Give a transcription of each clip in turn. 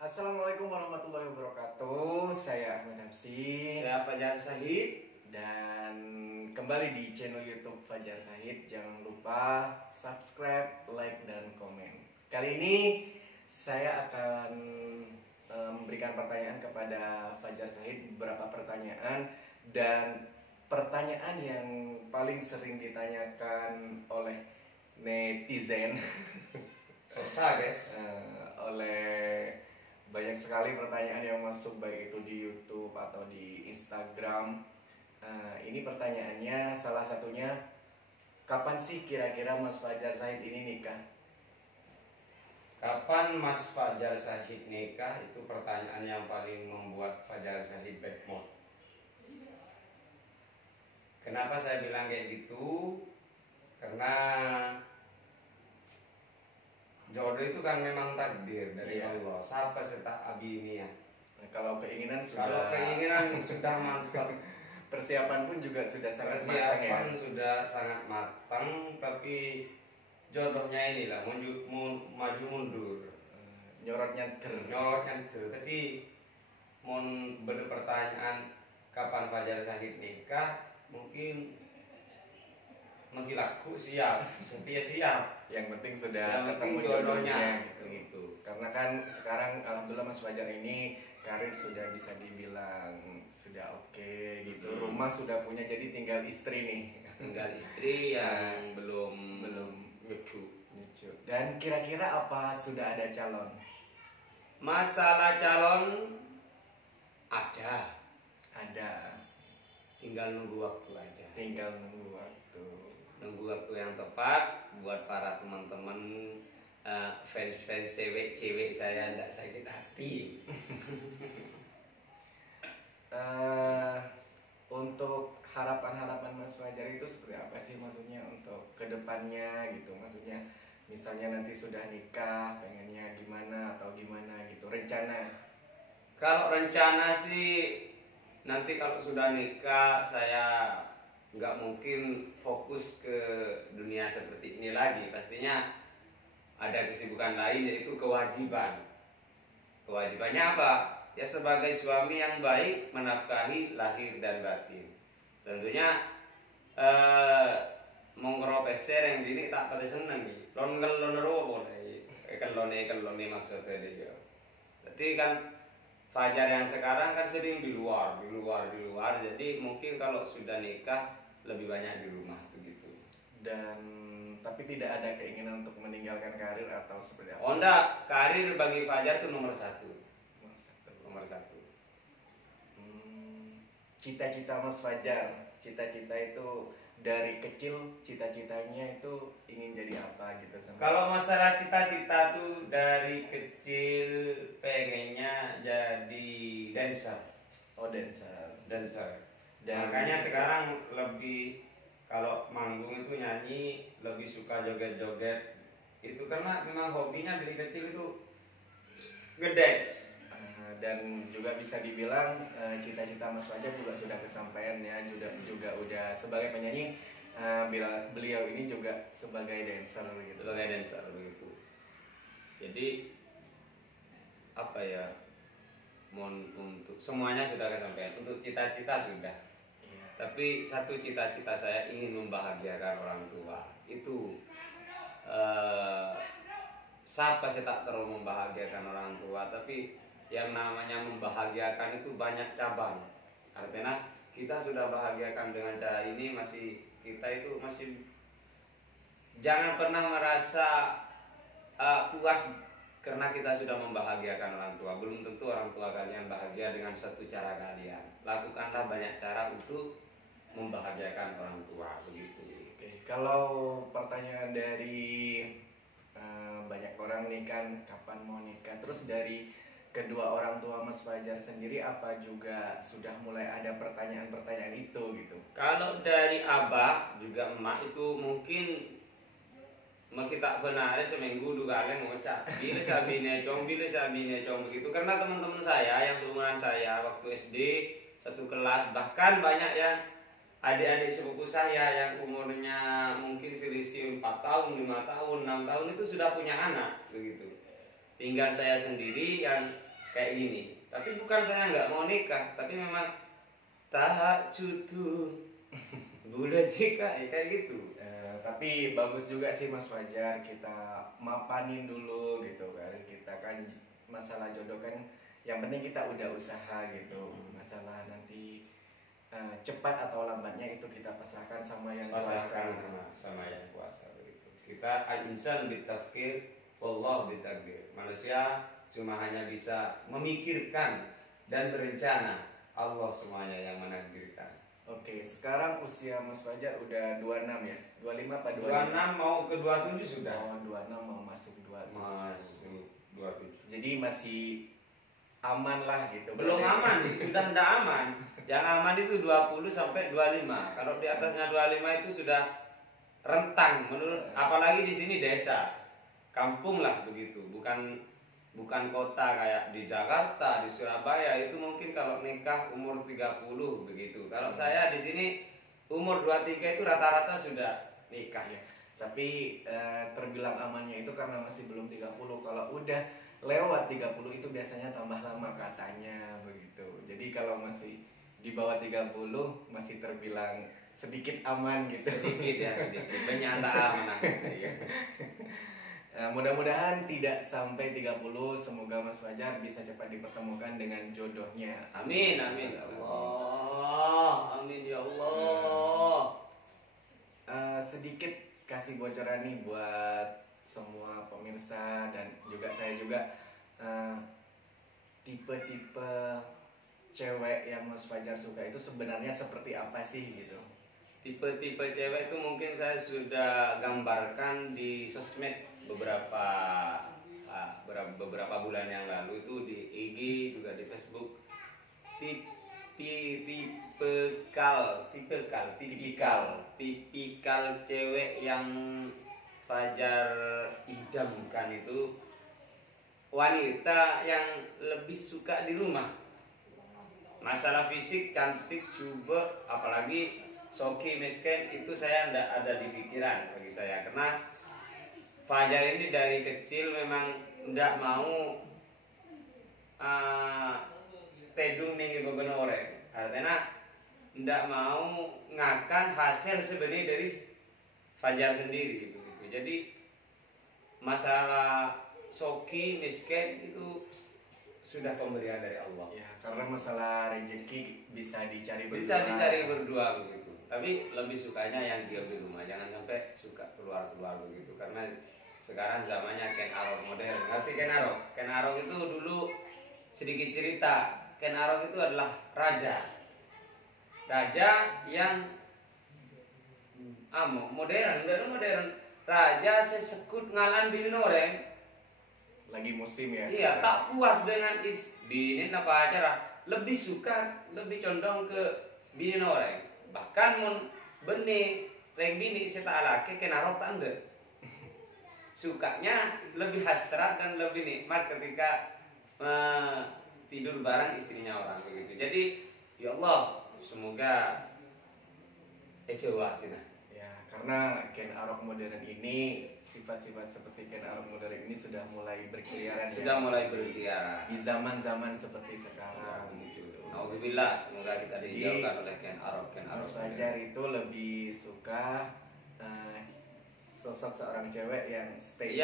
Assalamualaikum warahmatullahi wabarakatuh. Saya Ahmad Hapsi. Saya Fajar Sahid. Dan kembali di channel YouTube Fajar Sahid. Jangan lupa subscribe, like, dan komen. Kali ini saya akan memberikan pertanyaan kepada Fajar Sahid, beberapa pertanyaan, dan pertanyaan yang paling sering ditanyakan oleh netizen. Susah guys. Oleh banyak sekali pertanyaan yang masuk, baik itu di YouTube atau di Instagram. Ini pertanyaannya, salah satunya, kapan sih kira-kira Mas Fajar Sahid ini nikah? Kapan Mas Fajar Sahid nikah? Itu pertanyaan yang paling membuat Fajar Sahid bad mood. Kenapa saya bilang kayak gitu? Karena jodoh itu kan memang takdir dari Allah. Siapa setak abi ini ya? Nah, kalau keinginan sudah mantap. Persiapan pun juga sudah sangat matang ya. Persiapan sudah sangat matang, tapi jodohnya inilah maju mundur. Nyorot nyanter. Tadi mau berpertanyaan kapan Fajar Sahid nikah, mungkin laku siap, setia siap. Yang penting sudah ketemu jodohnya gitu. Karena kan sekarang alhamdulillah Mas Fajar ini karir sudah bisa dibilang sudah oke gitu. Rumah sudah punya, jadi tinggal istri nih. Tinggal istri yang belum nyucu. Dan kira-kira apa sudah ada calon? Masalah calon ada. Tinggal nunggu waktu aja. Nunggu waktu yang tepat buat para teman-teman fans cewek saya tidak sakit hati. Untuk harapan Mas Fajar itu seperti apa sih, maksudnya untuk kedepannya gitu, maksudnya misalnya nanti sudah nikah pengennya gimana atau gimana gitu, rencana? Kalau rencana sih nanti kalau sudah nikah saya nggak mungkin fokus ke dunia seperti ini lagi. Pastinya ada kesibukan lain, yaitu kewajiban. Kewajibannya apa? Ya sebagai suami yang baik menafkahi lahir dan batin. Tentunya mongro peser yang dini tak pada seneng nih. Lon boleh. Kelone maksudnya dia. Jadi kan Fajar yang sekarang kan sering di luar. Jadi mungkin kalau sudah nikah lebih banyak di rumah begitu. Dan tapi tidak ada keinginan untuk meninggalkan karir atau seperti apa? Oh enggak, karir bagi Fajar itu nomor satu. Cita-cita Mas Fajar, cita-cita itu dari kecil, cita-citanya itu ingin jadi apa gitu? Kalau masalah cita-cita tuh dari kecil pengennya jadi dancer. Oh, dancer. Dan makanya sekarang lebih kalau manggung itu nyanyi, lebih suka joget-joget. Itu karena memang hobinya dari kecil itu ngedance. Dan juga bisa dibilang cita-cita Mas Fajar juga sudah kesampaian ya, juga udah sebagai penyanyi, beliau ini juga sebagai dancer gitu. Begitu. Jadi apa ya? Untuk semuanya sudah kesampaian. Untuk cita-cita sudah. Iya. Tapi satu cita-cita saya ingin membahagiakan orang tua. Itu siapa sih tak terlalu membahagiakan orang tua, tapi yang namanya membahagiakan itu banyak cabang. Artinya kita sudah bahagiakan dengan cara ini, kita itu masih jangan pernah merasa puas karena kita sudah membahagiakan orang tua. Belum tentu orang tua kalian bahagia dengan satu cara kalian. Lakukanlah banyak cara untuk membahagiakan orang tua begitu. Oke, kalau pertanyaan dari banyak orang nih kan, kapan mau nikah? Terus dari kedua orang tua Mas Fajar sendiri, apa juga sudah mulai ada pertanyaan-pertanyaan itu gitu? Kalau dari abah juga emak itu mungkin kita benar seminggu dua kali ngucap bila sabine cong begitu, karena teman-teman saya yang seumuran saya waktu SD satu kelas, bahkan banyak yang adik-adik sepupu saya yang umurnya mungkin selisih 4 tahun, 5 tahun, 6 tahun itu sudah punya anak begitu. Tinggal saya sendiri yang kayak gini. Tapi bukan saya nggak mau nikah, tapi memang tahak cutu bulat nikah kayak gitu. Tapi bagus juga sih Mas Fajar, kita mapanin dulu gitu kan. Kita kan masalah jodoh kan yang penting kita udah usaha gitu. Masalah nanti cepat atau lambatnya itu kita pasrahkan sama yang Pasrahkan kuasa. sama yang kuasa begitu. Kita al-insan bitafkir, wallah bitakdir. Manusia cuma hanya bisa memikirkan dan berencana, Allah semuanya yang menakdirkan. Oke, sekarang usia Mas Fajar udah 26 ya? 25 apa 26 mau ke 27 sudah. Oh, 26 mau masuk 27. Masuk 27. Jadi masih aman lah gitu. Belum aman nih, sudah tidak aman. Yang aman itu 20 sampai 25. Kalau di atasnya 25 itu sudah rentang menurut, apalagi di sini desa. Kampung lah begitu, bukan kota kayak di Jakarta, di Surabaya itu mungkin kalau nikah umur 30 begitu. Kalau saya di sini umur 23 itu rata-rata sudah nikah ya. Tapi terbilang amannya itu karena masih belum 30. Kalau udah lewat 30 itu biasanya tambah lama katanya begitu. Jadi kalau masih di bawah 30 masih terbilang sedikit aman gitu. Sedikit ya, sedikit. Menyata aman. Mudah-mudahan tidak sampai 30. Semoga Mas Fajar bisa cepat dipertemukan dengan jodohnya. Amin, amin ya Allah. Amin ya Allah. Sedikit kasih bocoran nih buat semua pemirsa dan juga saya juga, tipe-tipe cewek yang Mas Fajar suka itu sebenarnya seperti apa sih gitu? Tipe-tipe cewek itu mungkin saya sudah gambarkan di sosmed beberapa bulan yang lalu itu di IG juga di Facebook. Tipikal cewek yang Fajar idamkan itu wanita yang lebih suka di rumah. Masalah fisik, cantik, coba, apalagi soki, miskin itu saya tidak ada di pikiran bagi saya, karena Fajar ini dari kecil memang tidak mau tedung nih beberapa orang, artinya tidak mau ngakan hasil sebenarnya dari Fajar sendiri begitu. Jadi masalah soki, miskin itu sudah pemberian dari Allah. Ya, karena masalah rezeki bisa dicari berdua. Bisa dicari berdua begitu. Tapi lebih sukanya yang diam di rumah, jangan sampai suka keluar begitu. Karena sekarang zamannya Ken Arok modern. Ngerti Ken Arok? Ken Arok itu dulu sedikit cerita. Ken Arok itu adalah raja yang modern. Raja sesekut ngalan bini orang. Lagi musim ya. Iya, tak puas dengan bini apa aja, lebih condong ke bini orang. Bahkan benih reng bini saya laki kenarok tanda. Sukanya lebih hasrat dan lebih nikmat ketika tidur bareng istrinya orang begitu. Jadi ya Allah, semoga kecewa kita. Ya, karena Ken Arok modern ini, sifat-sifat seperti Ken Arok modern ini sudah mulai berkeliaran. Sudah mulai berkeliaran di zaman-zaman seperti sekarang gitu. Alhamdulillah, semoga kita dijauhkan oleh Ken Arok. Mas Fajar itu lebih suka sosok seorang cewek yang stay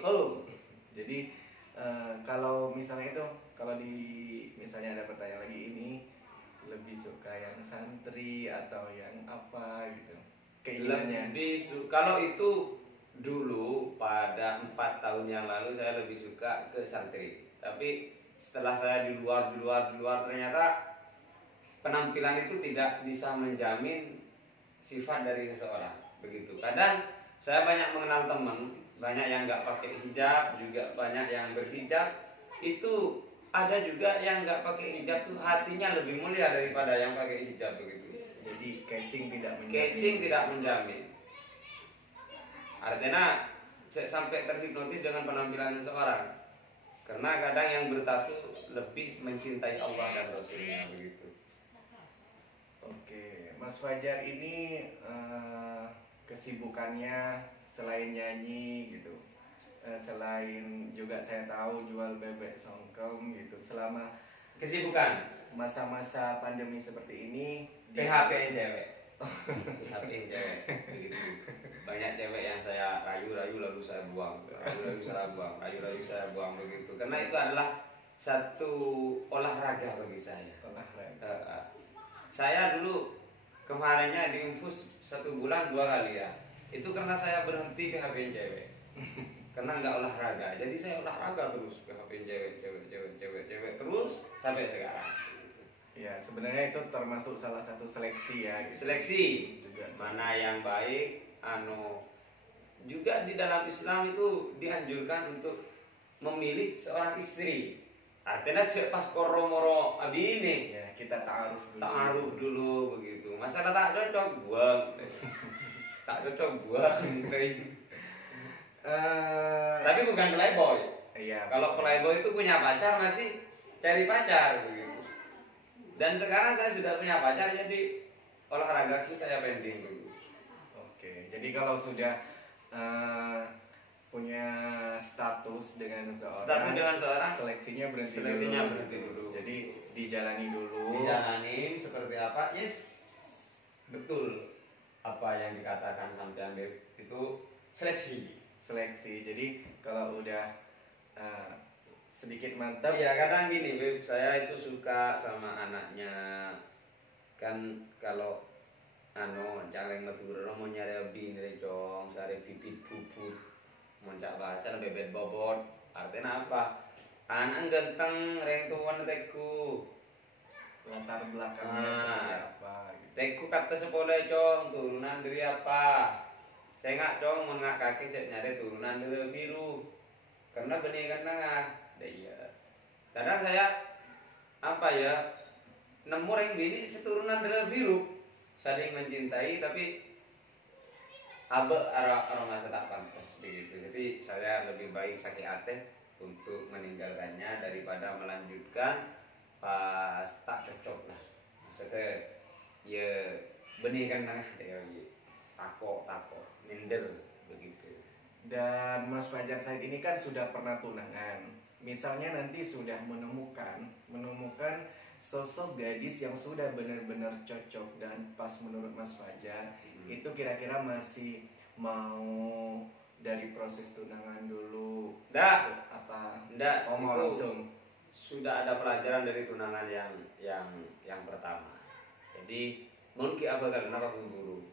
home. Jadi kalau misalnya itu, kalau misalnya ada pertanyaan lagi ini, lebih suka yang santri atau yang apa gitu keinginannya? Kalau itu dulu pada 4 tahun yang lalu saya lebih suka ke santri. Tapi setelah saya di luar ternyata penampilan itu tidak bisa menjamin sifat dari seseorang begitu. Kadang saya banyak mengenal teman, banyak yang nggak pakai hijab, juga banyak yang berhijab. Itu ada juga yang nggak pakai hijab tuh hatinya lebih mulia daripada yang pakai hijab begitu. Jadi casing tidak menjamin. Artinya saya sampai terhipnotis dengan penampilan seseorang. Karena kadang yang bertatu lebih mencintai Allah dan Rasulnya begitu. Oke, Mas Fajar ini kesibukannya selain nyanyi gitu, selain juga saya tahu jual bebek songkem gitu, selama Kesibukan masa-masa pandemi seperti ini PHP cewek. PHP cewek begitu. Banyak cewek yang saya rayu-rayu lalu saya buang, rayu-rayu saya buang, rayu-rayu saya buang begitu. Karena itu adalah satu olahraga bagi saya. olahraga. Saya dulu kemarinnya diinfus 1 bulan 2 kali ya. Itu karena saya berhenti PHP cewek. Karena nggak olahraga, jadi saya olahraga terus PHP cewek terus sampai sekarang. Ya, sebenarnya itu termasuk salah satu seleksi ya. Gitu. Seleksi Juga. mana yang baik, juga di dalam Islam itu dianjurkan untuk memilih seorang istri. Artinya cek pas koromoro abi ini. Ya, kita ta'aruf dulu. Ta'aruf dulu begitu. Masalah tak cocok buang. Tak cocok buang. Tapi bukan playboy. Iya. Kalau playboy itu punya pacar masih cari pacar begitu. Dan sekarang saya sudah punya pacar, jadi olahraga sih saya pending dulu. Oke, jadi kalau sudah punya status dengan seseorang, seleksinya berhenti dulu. Jadi dijalani dulu. Dijalanin seperti apa? Yes, betul. Apa yang dikatakan sampean Beb itu seleksi. Jadi kalau udah sedikit mantap. Iya, kadang gini Beb, saya itu suka sama anaknya. Kan kalau caleng metu mau nyari bin recong, sare pipit puput, moncak bahasa bebet bobot. Artinya apa? Anak ganteng reng tuan teku. Latar belakangnya seperti apa gitu. Teku kata sepole cong, turunan dari apa? Saya nggak cong, mau nggak kaki saya nyari turunan dari biru. Karena benih kan tengah. Iya. Kadang saya nemu orang bini seturunan dari biru, saling mencintai tapi aroma tak pantas begitu. Jadi saya lebih baik sakit hati untuk meninggalkannya daripada melanjutkan pas tak cocok lah. Maksudnya ya benih kan tengah ya tako minder begitu. Dan Mas Fajar Said ini kan sudah pernah tunangan. Misalnya nanti sudah menemukan sosok gadis yang sudah benar-benar cocok dan pas menurut Mas Fajar, itu kira-kira masih mau dari proses tunangan dulu? Nggak. Apa? Nggak. Mau Itu langsung? Sudah ada pelajaran dari tunangan yang pertama. Jadi mungkin apa kenapa buru?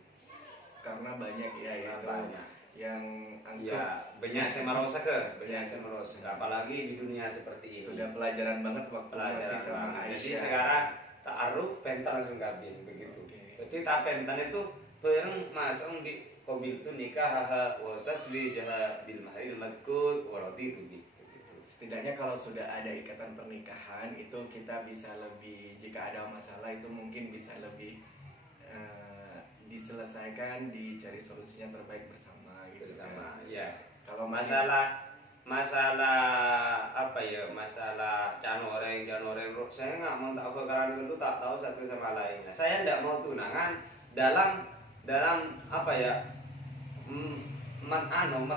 Karena banyak ya itu Banyak. yang Ya, banyak semarosa apalagi di dunia seperti ini. sudah pelajaran banget waktu masih sama Jadi Aisyah. sekarang ta'aruf pentan langsung kabin begitu. Oke. Jadi tak pentan itu bareng masang di mobil itu nikah wa tasbijah bil mahril madkud wa raditu begitu. Setidaknya kalau sudah ada ikatan pernikahan itu kita bisa lebih, jika ada masalah itu mungkin bisa lebih diselesaikan, dicari solusinya terbaik bersama gitu Bersama, kan. ya. Kalau masalah masalah canoreng saya nggak mau tak karena itu tak tahu satu sama lainnya. Saya tidak mau tunangan dalam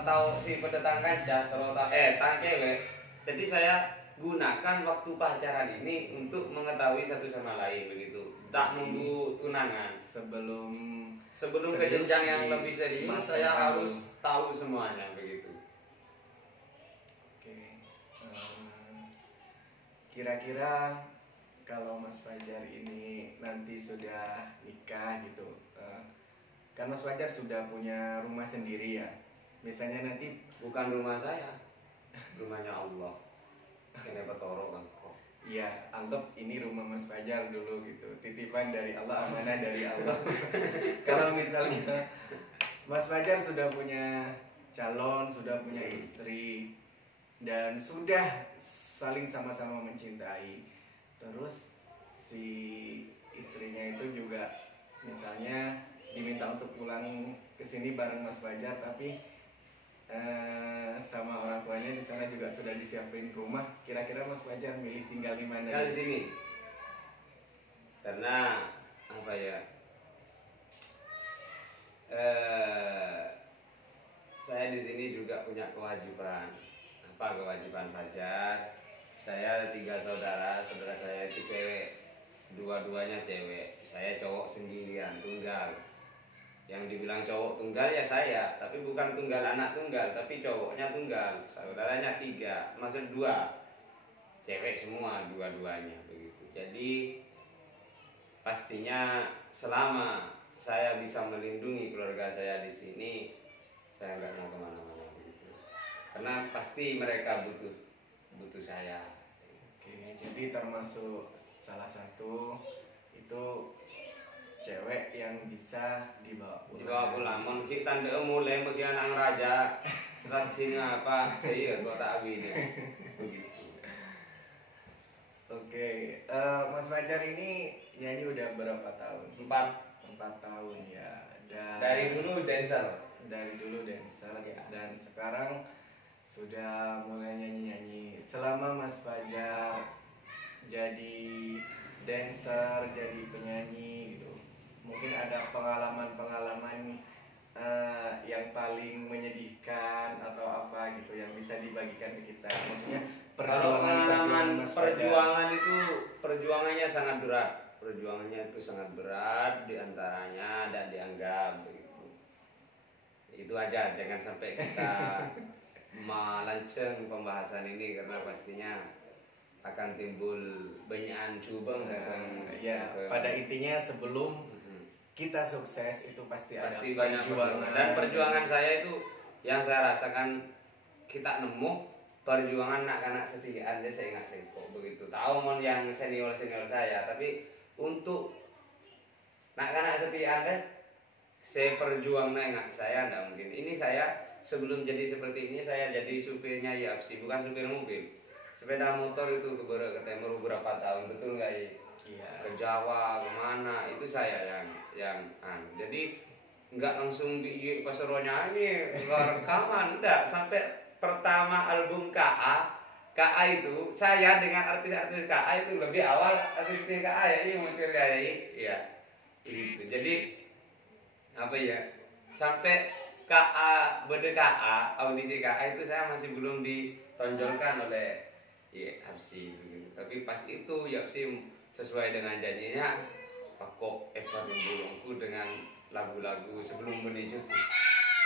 tahu si pendatang kancah tang cewek. Jadi saya gunakan waktu pacaran ini untuk mengetahui satu sama lain begitu. Tak nunggu tunangan. Sebelum ke jenjang yang lebih serius saya harus tahu semuanya begitu. Oke. Kira-kira kalau Mas Fajar ini nanti sudah nikah gitu, kan Mas Fajar sudah punya rumah sendiri ya. Misalnya nanti Bukan rumah saya, rumahnya Allah. Kenapa toro kan kok? ya anggap ini rumah Mas Fajar dulu gitu, titipan dari Allah, amanah dari Allah. Kalau misalnya Mas Fajar sudah punya calon, sudah punya istri, dan sudah saling sama-sama mencintai, terus si istrinya itu juga misalnya diminta untuk pulang ke sini bareng Mas Fajar, tapi sama orang tuanya di sana juga sudah disiapin rumah, kira-kira Mas Fajar milih tinggal di mana? Tinggal di sini. Karena apa ya? saya di sini juga punya kewajiban. Apa kewajiban Fajar? Saya 3 saudara, saudara saya itu cewek, dua-duanya cewek. Saya cowok sendirian, tunggal. Yang dibilang cowok tunggal ya saya, tapi bukan tunggal anak tunggal, tapi cowoknya tunggal. Saudaranya 3, maksud 2, cewek semua dua-duanya begitu. Jadi pastinya selama saya bisa melindungi keluarga saya di sini, saya nggak mau kemana-mana begitu. Karena pasti mereka butuh saya. Oke, jadi termasuk salah satu itu cewek yang bisa dibawa pulang. Dibawa pulang. Mungkin tanda mulai bagi anak raja, ratinya apa? Saya kok tak ini. Begitu. Oke, Mas Fajar ini nyanyi udah berapa tahun? 4 tahun ya. Dan Dari dulu dancer. Ya. Dan sekarang sudah mulai nyanyi-nyanyi. Selama Mas Fajar jadi dancer, jadi penyanyi gitu, mungkin ada pengalaman-pengalaman yang paling menyedihkan atau apa gitu yang bisa dibagikan ke kita. Maksudnya Kalau pengalaman Mas Fajar. perjuangannya sangat berat. Perjuangannya itu sangat berat, diantaranya dan dianggap begitu. Itu aja, jangan sampai kita melenceng pembahasan ini karena pastinya akan timbul banyak cubang ya, pada intinya sebelum kita sukses itu pasti ada banyak perjuangan. Dan perjuangan saya itu yang saya rasakan, kita nemu perjuangan anak-anak setiaan dia saya ingat sepo begitu. Tahu mon yang senior saya, tapi untuk anak-anak setiaan deh saya perjuang ingat saya enggak mungkin. Ini saya sebelum jadi seperti ini saya jadi supirnya YAPSI, bukan supir mobil. Sepeda motor itu ke Timur beberapa tahun, betul nggak ya? Iya. Ke Jawa, kemana itu saya yang jadi nggak langsung di pasaronya ini rekaman, enggak. Sampai pertama album KA itu saya dengan artis-artis KA itu lebih awal artisnya KA ya, ini muncul kayak ini ya itu. Jadi apa ya, sampai KA audisi KA itu saya masih belum ditonjolkan oleh YAPSI begitu. Tapi pas itu YAPSI sesuai dengan janjinya pakok Evan Bulungku dengan lagu-lagu sebelum Benih Jutu.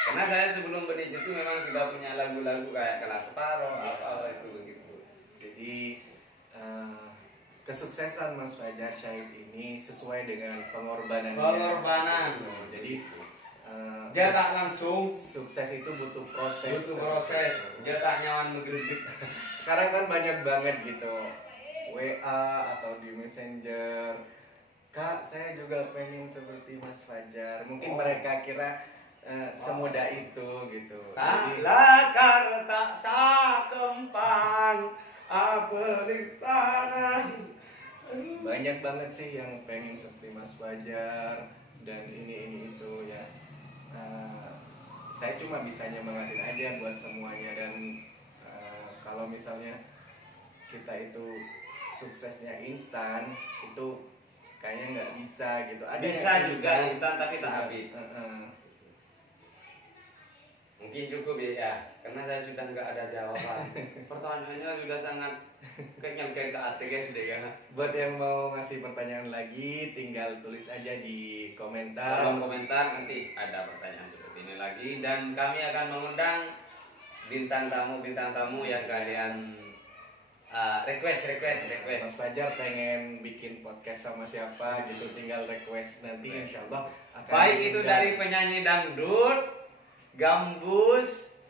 Karena saya sebelum Benih Jutu memang sudah punya lagu-lagu kayak Kelas Separoh apa itu begitu. Jadi kesuksesan Mas Fajar Syahid ini sesuai dengan pengorbanan. Jadi dia tak langsung sukses itu butuh proses. Dia tak nyaman menggerik. Sekarang kan banyak banget gitu WA atau di Messenger, Kak saya juga pengen seperti Mas Fajar. Mungkin mereka kira semudah itu gitu. Lakar tak sakempang apelik tanah. Banyak banget sih yang pengen seperti Mas Fajar dan ini itu ya. Saya cuma bisa nyemangatin aja buat semuanya. Dan kalau misalnya kita itu suksesnya instan, itu kayaknya nggak bisa gitu. Ada bisa juga instan tapi tak habis. Mungkin cukup ya, karena saya sudah nggak ada jawaban. Pertanyaannya sudah sangat kenyangkan ke hati guys deh ya. Buat yang mau ngasih pertanyaan lagi, tinggal tulis aja di komentar. Kolom komentar nanti ada pertanyaan seperti ini lagi, dan kami akan mengundang bintang tamu yang kalian request. Mas Fajar pengen bikin podcast sama siapa gitu, tinggal request nanti insyaallah akan. Baik itu dari penyanyi dangdut, gambus,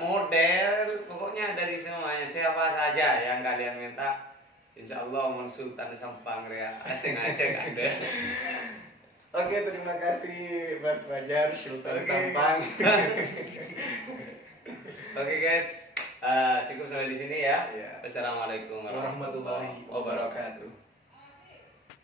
model, pokoknya dari semuanya, siapa saja yang kalian minta, insya Allah Sultan Sampang Ria asing aja Anda. Oke, terima kasih Mas Fajar Sultan Sampang. Oke guys, cukup sampai di sini ya. Ya. Wassalamualaikum Warahmatullahi wabarakatuh.